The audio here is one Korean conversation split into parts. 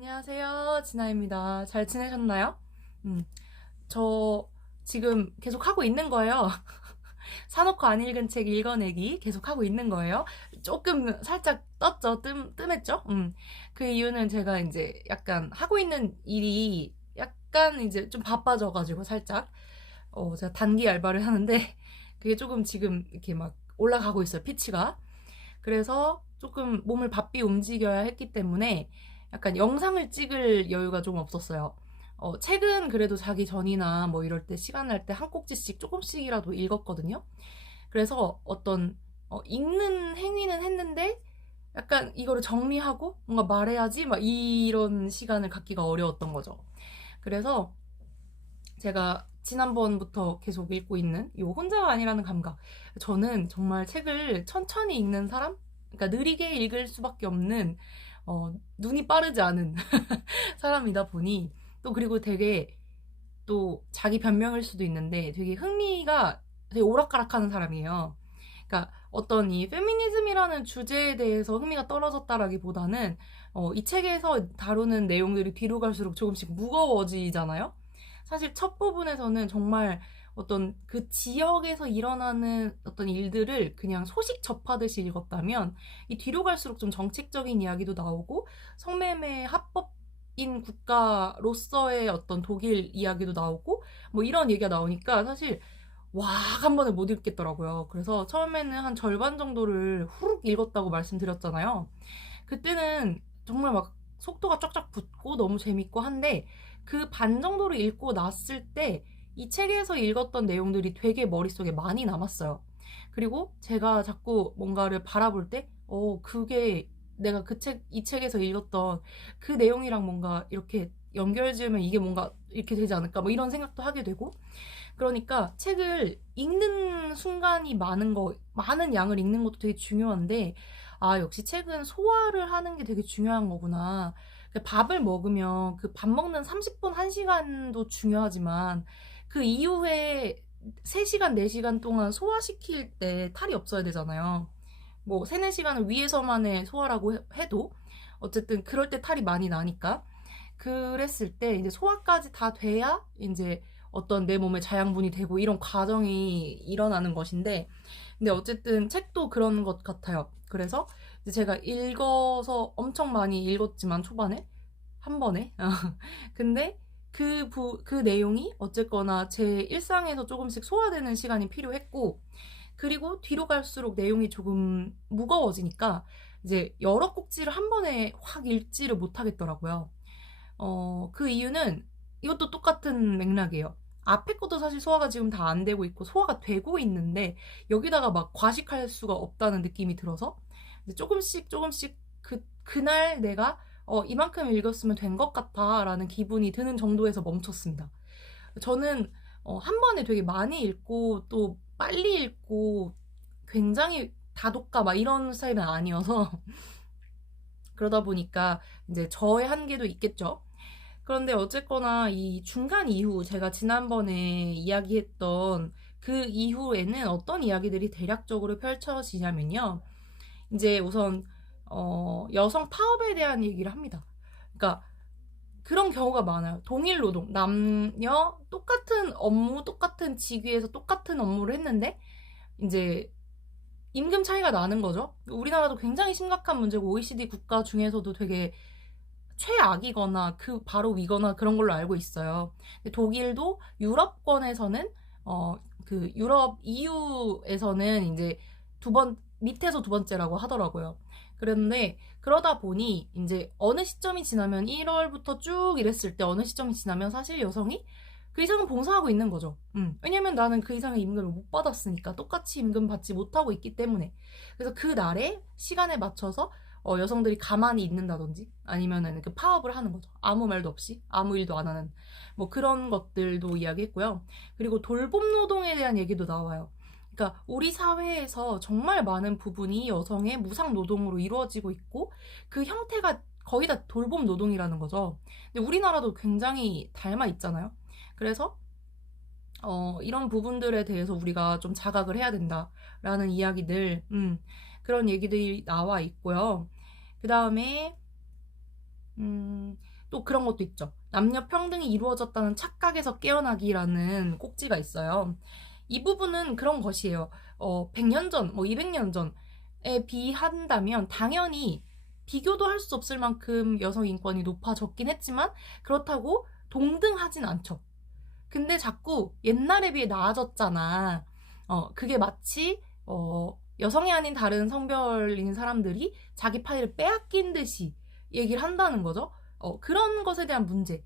안녕하세요, 진아입니다. 잘 지내셨나요? 음, 저 지금 계속 하고 있는 거예요. 사놓고 안 읽은 책 읽어내기 계속 하고 있는 거예요. 조금 살짝 떴죠? 뜸했죠? 그 이유는 제가 이제 약간 하고 있는 일이 약간 이제 좀 바빠져가지고 살짝, 제가 단기 알바를 하는데 그게 조금 지금 이렇게 막 올라가고 있어요, 피치가. 그래서 조금 몸을 바삐 움직여야 했기 때문에 약간 영상을 찍을 여유가 좀 없었어요. 책은 그래도 자기 전이나 뭐 이럴 때 시간 날 때 한 꼭지씩 조금씩이라도 읽었거든요. 그래서 읽는 행위는 했는데 약간 이거를 정리하고 뭔가 말해야지 막 이런 시간을 갖기가 어려웠던 거죠. 그래서 제가 지난번부터 계속 읽고 있는 이 혼자가 아니라는 감각. 저는 정말 책을 천천히 읽는 사람? 그러니까 느리게 읽을 수밖에 없는 눈이 빠르지 않은 사람이다 보니 또 그리고 되게 또 자기 변명일 수도 있는데 되게 흥미가 되게 오락가락하는 사람이에요. 그러니까 어떤 이 페미니즘이라는 주제에 대해서 흥미가 떨어졌다라기보다는 이 책에서 다루는 내용들이 뒤로 갈수록 조금씩 무거워지잖아요. 사실 첫 부분에서는 정말 어떤 그 지역에서 일어나는 어떤 일들을 그냥 소식 접하듯이 읽었다면 이 뒤로 갈수록 좀 정책적인 이야기도 나오고 성매매 합법인 국가로서의 어떤 독일 이야기도 나오고 뭐 이런 얘기가 나오니까 사실 와, 한 번에 못 읽겠더라고요. 그래서 처음에는 한 절반 정도를 후룩 읽었다고 말씀드렸잖아요. 그때는 정말 막 속도가 쫙쫙 붙고 너무 재밌고 한데 그 반 정도를 읽고 났을 때 이 책에서 읽었던 내용들이 되게 머릿속에 많이 남았어요. 그리고 제가 자꾸 뭔가를 바라볼 때, 그게 내가 이 책에서 읽었던 그 내용이랑 뭔가 이렇게 연결 지으면 이게 뭔가 이렇게 되지 않을까? 뭐 이런 생각도 하게 되고. 그러니까 책을 읽는 순간이 많은 양을 읽는 것도 되게 중요한데, 아, 역시 책은 소화를 하는 게 되게 중요한 거구나. 밥을 먹으면 그 밥 먹는 30분, 1시간도 중요하지만 그 이후에 3시간, 4시간 동안 소화시킬 때 탈이 없어야 되잖아요. 뭐 3, 4시간을 위에서만의 소화라고 해도 어쨌든 그럴 때 탈이 많이 나니까 그랬을 때 이제 소화까지 다 돼야 이제 어떤 내 몸에 자양분이 되고 이런 과정이 일어나는 것인데 근데 어쨌든 책도 그런 것 같아요. 그래서 이제 제가 읽어서 엄청 많이 읽었지만 초반에 한 번에 근데 그 내용이 어쨌거나 제 일상에서 조금씩 소화되는 시간이 필요했고 그리고 뒤로 갈수록 내용이 조금 무거워지니까 이제 여러 꼭지를 한 번에 확 읽지를 못하겠더라고요. 그 이유는 이것도 똑같은 맥락이에요. 앞에 것도 사실 소화가 지금 다 안 되고 있고 소화가 되고 있는데 여기다가 막 과식할 수가 없다는 느낌이 들어서 이제 조금씩 조금씩 그날 내가 이만큼 읽었으면 된 것 같아 라는 기분이 드는 정도에서 멈췄습니다. 저는 한 번에 되게 많이 읽고 또 빨리 읽고 굉장히 다독가 막 이런 스타일은 아니어서 그러다 보니까 이제 저의 한계도 있겠죠. 그런데 어쨌거나 이 중간 이후 제가 지난번에 이야기했던 그 이후에는 어떤 이야기들이 대략적으로 펼쳐지냐면요. 이제 우선 여성 파업에 대한 얘기를 합니다. 그러니까 그런 경우가 많아요. 동일 노동, 남녀 똑같은 업무, 똑같은 직위에서 똑같은 업무를 했는데 이제 임금 차이가 나는 거죠. 우리나라도 굉장히 심각한 문제고 OECD 국가 중에서도 되게 최악이거나 그 바로 위거나 그런 걸로 알고 있어요. 독일도 유럽권에서는 그 유럽 EU에서는 이제 밑에서 두 번째라고 하더라고요. 그런데 그러다 보니 이제 어느 시점이 지나면 1월부터 쭉 이랬을 때 어느 시점이 지나면 사실 여성이 그 이상은 봉사하고 있는 거죠. 왜냐면 나는 그 이상의 임금을 못 받았으니까 똑같이 임금 받지 못하고 있기 때문에. 그래서 그 날에 시간에 맞춰서 여성들이 가만히 있는다든지 아니면은 그 파업을 하는 거죠. 아무 말도 없이 아무 일도 안 하는 뭐 그런 것들도 이야기했고요. 그리고 돌봄 노동에 대한 얘기도 나와요. 그러니까 우리 사회에서 정말 많은 부분이 여성의 무상 노동으로 이루어지고 있고 그 형태가 거의 다 돌봄 노동이라는 거죠. 근데 우리나라도 굉장히 닮아 있잖아요. 그래서 이런 부분들에 대해서 우리가 좀 자각을 해야 된다라는 이야기들, 그런 얘기들이 나와 있고요. 그 다음에, 또 그런 것도 있죠. 남녀 평등이 이루어졌다는 착각에서 깨어나기라는 꼭지가 있어요. 이 부분은 그런 것이에요. 100년 전, 뭐 200년 전에 비한다면 당연히 비교도 할 수 없을 만큼 여성 인권이 높아졌긴 했지만 그렇다고 동등하진 않죠. 근데 자꾸 옛날에 비해 나아졌잖아. 그게 마치 여성이 아닌 다른 성별인 사람들이 자기 파일을 빼앗긴 듯이 얘기를 한다는 거죠. 그런 것에 대한 문제.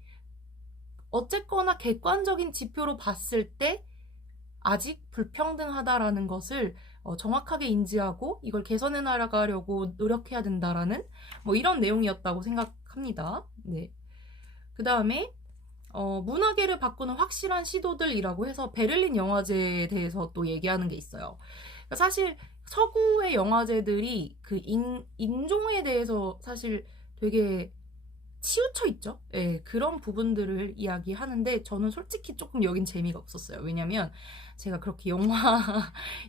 어쨌거나 객관적인 지표로 봤을 때 아직 불평등하다라는 것을 정확하게 인지하고 이걸 개선해 나가려고 노력해야 된다라는 뭐 이런 내용이었다고 생각합니다. 네. 그 다음에 문화계를 바꾸는 확실한 시도들이라고 해서 베를린 영화제에 대해서 또 얘기하는 게 있어요. 그러니까 사실 서구의 영화제들이 그 인종에 대해서 사실 되게 치우쳐 있죠. 예, 그런 부분들을 이야기하는데 저는 솔직히 조금 여긴 재미가 없었어요. 왜냐면 제가 그렇게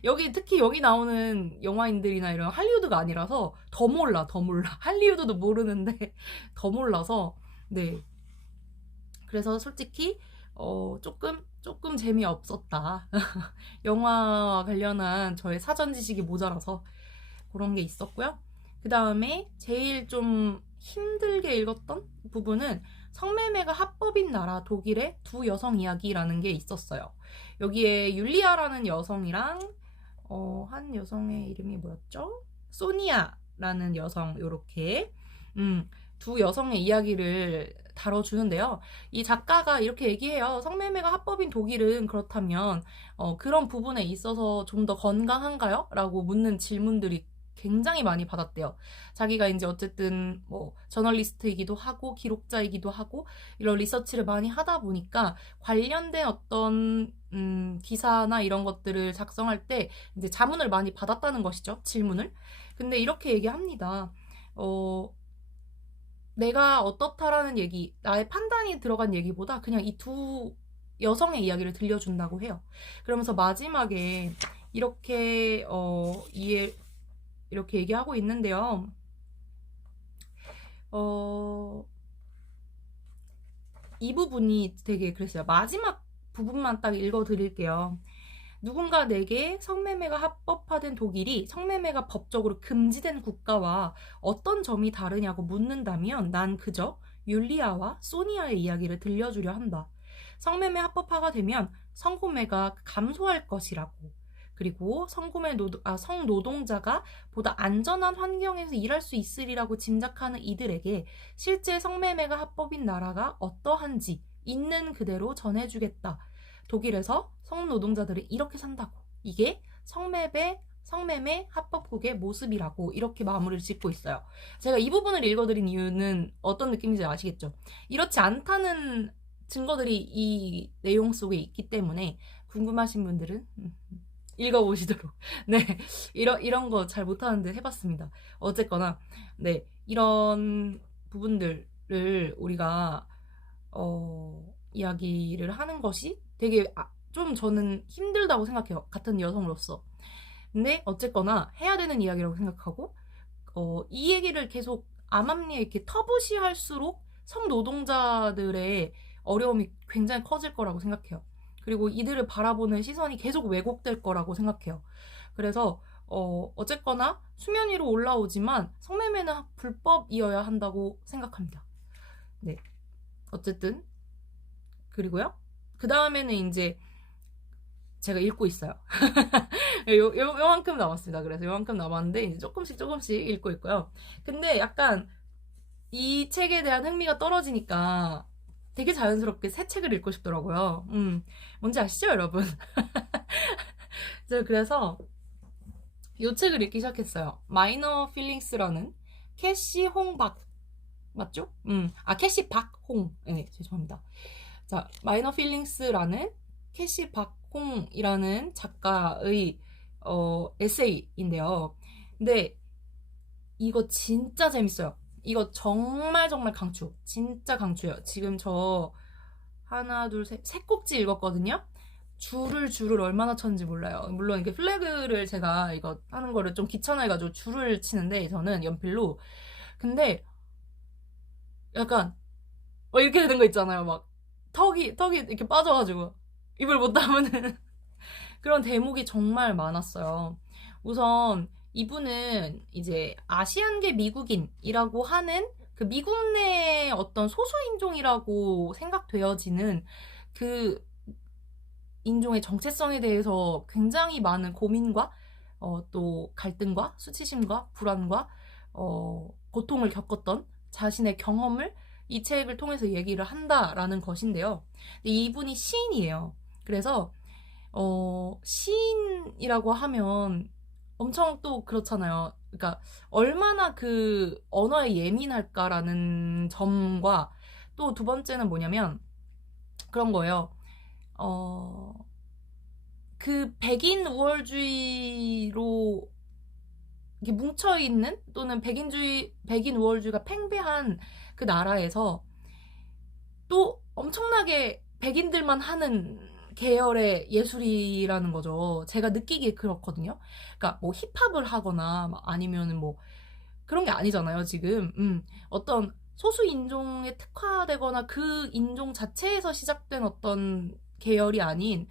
여기 특히 여기 나오는 영화인들이나 이런 할리우드가 아니라서 더 몰라. 할리우드도 모르는데 더 몰라서 네. 그래서 솔직히 조금 재미없었다. 영화 관련한 저의 사전 지식이 모자라서 그런 게 있었고요. 그 다음에 제일 좀 힘들게 읽었던 부분은 성매매가 합법인 나라 독일의 두 여성 이야기라는 게 있었어요. 여기에 율리아라는 여성이랑 한 여성의 이름이 뭐였죠? 소니아라는 여성 요렇게 두 여성의 이야기를 다뤄주는데요. 이 작가가 이렇게 얘기해요. 성매매가 합법인 독일은 그렇다면 그런 부분에 있어서 좀 더 건강한가요? 라고 묻는 질문들이 굉장히 많이 받았대요. 자기가 이제 어쨌든 뭐 저널리스트이기도 하고 기록자이기도 하고 이런 리서치를 많이 하다 보니까 관련된 어떤 기사나 이런 것들을 작성할 때 이제 자문을 많이 받았다는 것이죠. 질문을. 근데 이렇게 얘기합니다. 내가 어떻다라는 얘기, 나의 판단이 들어간 얘기보다 그냥 이 두 여성의 이야기를 들려준다고 해요. 그러면서 마지막에 이렇게 이렇게 얘기하고 있는데요. 이 부분이 되게 그랬어요. 마지막 부분만 딱 읽어드릴게요. 누군가 내게 성매매가 합법화된 독일이 성매매가 법적으로 금지된 국가와 어떤 점이 다르냐고 묻는다면 난 그저 율리아와 소니아의 이야기를 들려주려 한다. 성매매 합법화가 되면 성구매가 감소할 것이라고. 그리고 성노동자가 보다 안전한 환경에서 일할 수 있으리라고 짐작하는 이들에게 실제 성매매가 합법인 나라가 어떠한지 있는 그대로 전해주겠다. 독일에서 성노동자들이 이렇게 산다고. 이게 성매매 합법국의 모습이라고 이렇게 마무리를 짓고 있어요. 제가 이 부분을 읽어드린 이유는 어떤 느낌인지 아시겠죠? 이렇지 않다는 증거들이 이 내용 속에 있기 때문에 궁금하신 분들은 읽어보시도록. 네, 이런 거 잘 못하는데 해봤습니다. 어쨌거나 네, 이런 부분들을 우리가 이야기를 하는 것이 되게 좀 저는 힘들다고 생각해요. 같은 여성으로서. 근데 어쨌거나 해야 되는 이야기라고 생각하고 이 얘기를 계속 암암리에 이렇게 터부시할수록 성노동자들의 어려움이 굉장히 커질 거라고 생각해요. 그리고 이들을 바라보는 시선이 계속 왜곡될 거라고 생각해요. 그래서 어쨌거나 수면 위로 올라오지만 성매매는 불법이어야 한다고 생각합니다. 네, 어쨌든 그리고요. 그 다음에는 이제 제가 읽고 있어요. 요만큼 남았습니다. 그래서 요만큼 남았는데 이제 조금씩 읽고 있고요. 근데 약간 이 책에 대한 흥미가 떨어지니까 되게 자연스럽게 새 책을 읽고 싶더라고요. 뭔지 아시죠, 여러분? 그래서 이 책을 읽기 시작했어요. 마이너 필링스라는 캐시 홍박 맞죠? 캐시 박홍. 네, 죄송합니다. 자, 마이너 필링스라는 캐시 박홍이라는 작가의 에세이인데요. 근데 이거 진짜 재밌어요. 이거 정말 강추. 진짜 강추예요. 지금 저 하나, 둘, 세 꼭지 읽었거든요. 줄을 얼마나 쳤는지 몰라요. 물론 이게 플래그를 제가 이거 하는 거를 좀 귀찮아해가지고 줄을 치는데 저는 연필로. 근데 약간 이렇게 되는 거 있잖아요. 막 턱이 이렇게 빠져가지고 입을 못 다무는 그런 대목이 정말 많았어요. 우선 이분은 이제 아시안계 미국인이라고 하는 그 미국 내 어떤 소수인종이라고 생각되어지는 그 인종의 정체성에 대해서 굉장히 많은 고민과 또 갈등과 수치심과 불안과 고통을 겪었던 자신의 경험을 이 책을 통해서 얘기를 한다라는 것인데요. 이분이 시인이에요. 그래서 시인이라고 하면 엄청 또 그렇잖아요. 그러니까 얼마나 그 언어에 예민할까라는 점과 또 두 번째는 뭐냐면 그런 거예요. 어, 그 백인 우월주의로 이렇게 뭉쳐있는 또는 백인 우월주의가 팽배한 그 나라에서 또 엄청나게 백인들만 하는 계열의 예술이라는 거죠. 제가 느끼기에 그렇거든요. 그러니까 뭐 힙합을 하거나 아니면은 뭐 그런 게 아니잖아요, 지금. 어떤 소수 인종에 특화되거나 그 인종 자체에서 시작된 어떤 계열이 아닌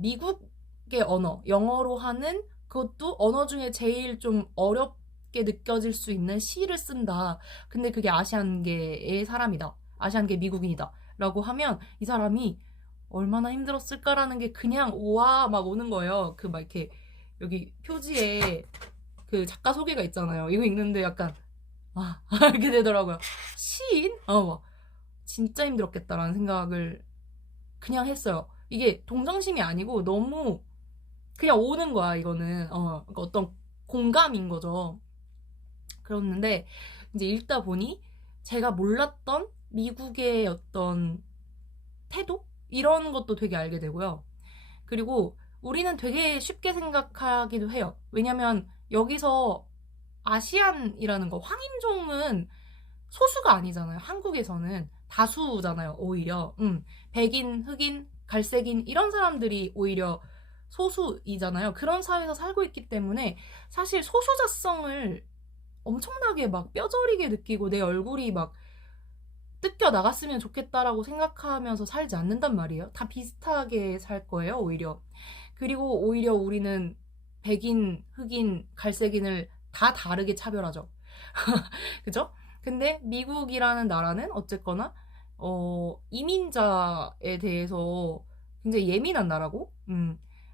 미국의 언어, 영어로 하는 그것도 언어 중에 제일 좀 어렵게 느껴질 수 있는 시를 쓴다. 근데 그게 아시안계의 사람이다. 아시안계 미국인이다. 라고 하면 이 사람이 얼마나 힘들었을까라는 게 그냥 우와 막 오는 거예요. 그 막 이렇게 여기 표지에 그 작가 소개가 있잖아요. 이거 읽는데 약간 이렇게 되더라고요. 시인? 막 진짜 힘들었겠다라는 생각을 그냥 했어요. 이게 동정심이 아니고 너무 그냥 오는 거야, 이거는. 그러니까 어떤 공감인 거죠. 그랬는데, 이제 읽다 보니 제가 몰랐던 미국의 어떤 태도? 이런 것도 되게 알게 되고요. 그리고 우리는 되게 쉽게 생각하기도 해요. 왜냐면 여기서 아시안이라는 거, 황인종은 소수가 아니잖아요. 한국에서는 다수잖아요. 오히려 백인, 흑인, 갈색인 이런 사람들이 오히려 소수이잖아요. 그런 사회에서 살고 있기 때문에 사실 소수자성을 엄청나게 막 뼈저리게 느끼고 내 얼굴이 막 뜯겨 나갔으면 좋겠다라고 생각하면서 살지 않는단 말이에요. 다 비슷하게 살 거예요, 오히려. 그리고 오히려 우리는 백인, 흑인, 갈색인을 다 다르게 차별하죠. 그죠? 근데 미국이라는 나라는 어쨌거나 이민자에 대해서 굉장히 예민한 나라고,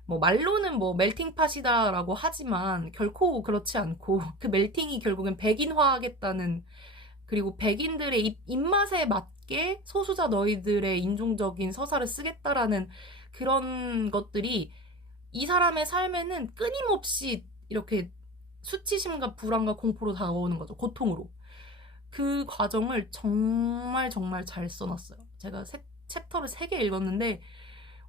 뭐 말로는 뭐 멜팅팟이다라고 하지만 결코 그렇지 않고 그 멜팅이 결국엔 백인화하겠다는, 그리고 백인들의 입맛에 맞게 소수자 너희들의 인종적인 서사를 쓰겠다라는 그런 것들이 이 사람의 삶에는 끊임없이 이렇게 수치심과 불안과 공포로 다가오는 거죠. 고통으로. 그 과정을 정말 정말 잘 써놨어요. 제가 챕터를 3개 읽었는데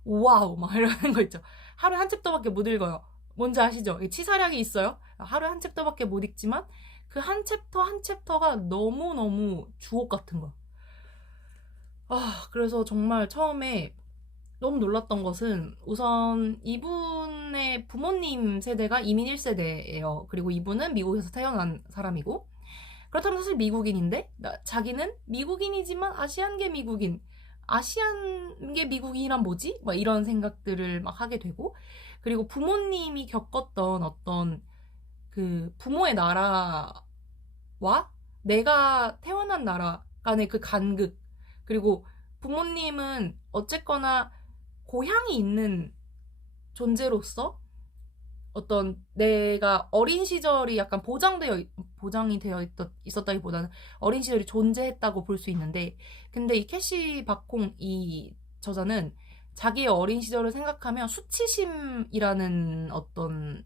와우 막 이러는 거 있죠. 하루에 한 챕터밖에 못 읽어요. 뭔지 아시죠? 치사량이 있어요. 하루에 한 챕터밖에 못 읽지만 그 한 챕터 한 챕터가 너무너무 주옥 같은 거야. 그래서 정말 처음에 너무 놀랐던 것은 우선 이분의 부모님 세대가 이민 1세대예요. 그리고 이분은 미국에서 태어난 사람이고, 그렇다면 사실 미국인인데 자기는 미국인이지만 아시안계 미국인, 아시안계 미국인이란 뭐지? 막 이런 생각들을 막 하게 되고, 그리고 부모님이 겪었던 어떤 그 부모의 나라와 내가 태어난 나라 간의 그 간극, 그리고 부모님은 어쨌거나 고향이 있는 존재로서 어떤 내가 어린 시절이 약간 보장이 되어 있었다기보다는 어린 시절이 존재했다고 볼 수 있는데, 근데 이 캐시 박콩 이 저자는 자기의 어린 시절을 생각하면 수치심이라는 어떤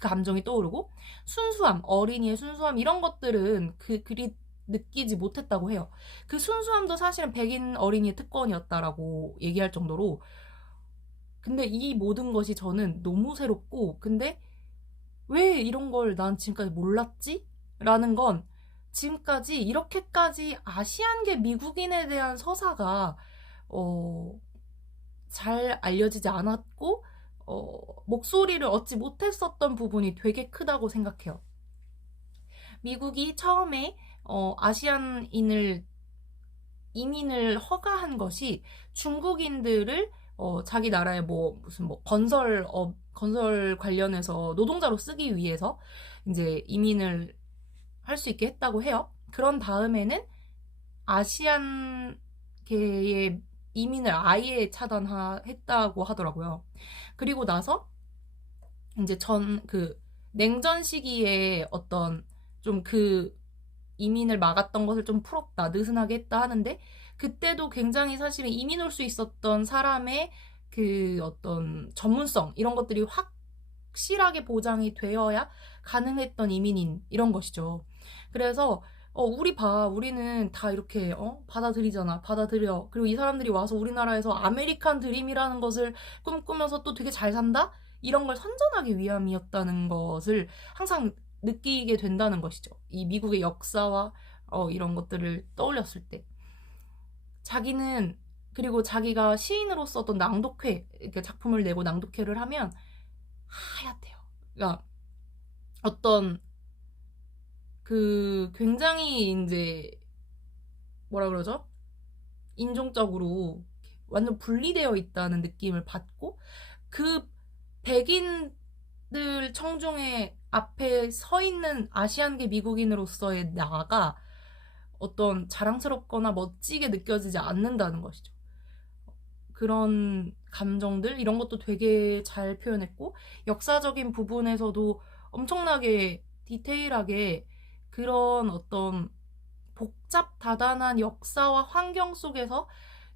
감정이 떠오르고, 순수함, 어린이의 순수함 이런 것들은 그리 느끼지 못했다고 해요. 그 순수함도 사실은 백인 어린이의 특권이었다라고 얘기할 정도로. 근데 이 모든 것이 저는 너무 새롭고, 근데 왜 이런 걸 난 지금까지 몰랐지? 라는 건, 지금까지 이렇게까지 아시안계 미국인에 대한 서사가 잘 알려지지 않았고 목소리를 얻지 못했었던 부분이 되게 크다고 생각해요. 미국이 처음에 아시안인을 이민을 허가한 것이 중국인들을 자기 나라의 무슨 건설 관련해서 노동자로 쓰기 위해서 이제 이민을 할 수 있게 했다고 해요. 그런 다음에는 아시안계의 이민을 아예 차단했다고 하더라고요. 그리고 나서 이제 냉전 시기에 어떤 좀 이민을 막았던 것을 좀 풀었다, 느슨하게 했다 하는데, 그때도 굉장히 사실은 이민 올 수 있었던 사람의 어떤 전문성, 이런 것들이 확실하게 보장이 되어야 가능했던 이민인, 이런 것이죠. 그래서, 우리는 다 이렇게, 받아들여. 그리고 이 사람들이 와서 우리나라에서 아메리칸 드림이라는 것을 꿈꾸면서 또 되게 잘 산다? 이런 걸 선전하기 위함이었다는 것을 항상 느끼게 된다는 것이죠. 이 미국의 역사와 이런 것들을 떠올렸을 때. 그리고 자기가 시인으로서 어떤 이렇게 작품을 내고 낭독회를 하면 하얗대요. 그러니까 어떤 굉장히 이제 뭐라 그러죠? 인종적으로 완전 분리되어 있다는 느낌을 받고, 백인들 청중의 앞에 서 있는 아시안계 미국인으로서의 나가 어떤 자랑스럽거나 멋지게 느껴지지 않는다는 것이죠. 그런 감정들, 이런 것도 되게 잘 표현했고, 역사적인 부분에서도 엄청나게 디테일하게 그런 어떤 복잡다단한 역사와 환경 속에서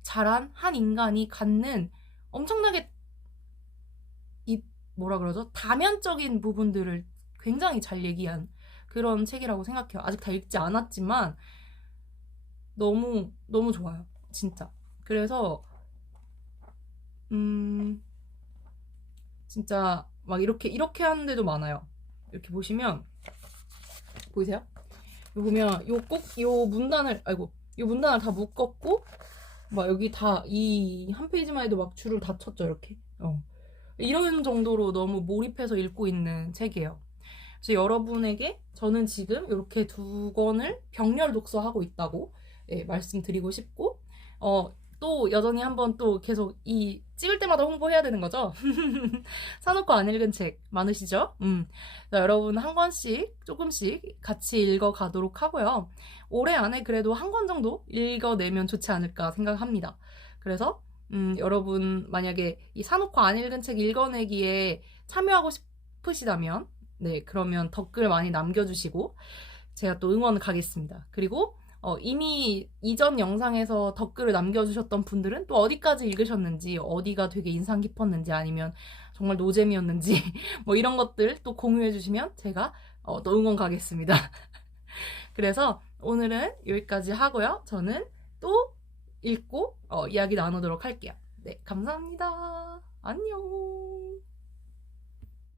자란 한 인간이 갖는 엄청나게 다면적인 부분들을 굉장히 잘 얘기한 그런 책이라고 생각해요. 아직 다 읽지 않았지만 너무 너무 좋아요, 진짜. 그래서 진짜 막 이렇게 하는 데도 많아요. 이렇게 보시면 보이세요? 보면 요 문단을 다 묶었고, 막 여기 다 이 한 페이지만 해도 막 줄을 다 쳤죠, 이렇게. 이런 정도로 너무 몰입해서 읽고 있는 책이에요. 그래서 여러분에게 저는 지금 이렇게 2권을 병렬 독서하고 있다고 말씀드리고 싶고, 또 여전히 한번 또 계속 찍을 때마다 홍보해야 되는 거죠. 사놓고 안 읽은 책 많으시죠? 여러분 한 권씩 조금씩 같이 읽어가도록 하고요. 올해 안에 그래도 한 권 정도 읽어내면 좋지 않을까 생각합니다. 그래서 여러분 만약에 이 사놓고 안 읽은 책 읽어내기에 참여하고 싶으시다면 그러면 댓글 많이 남겨주시고 제가 또 응원 가겠습니다. 그리고 이미 이전 영상에서 댓글을 남겨주셨던 분들은 또 어디까지 읽으셨는지, 어디가 되게 인상 깊었는지, 아니면 정말 노잼이었는지 뭐 이런 것들 또 공유해주시면 제가 또 응원 가겠습니다. 그래서 오늘은 여기까지 하고요. 저는 또 읽고 이야기 나누도록 할게요. 네, 감사합니다. 안녕.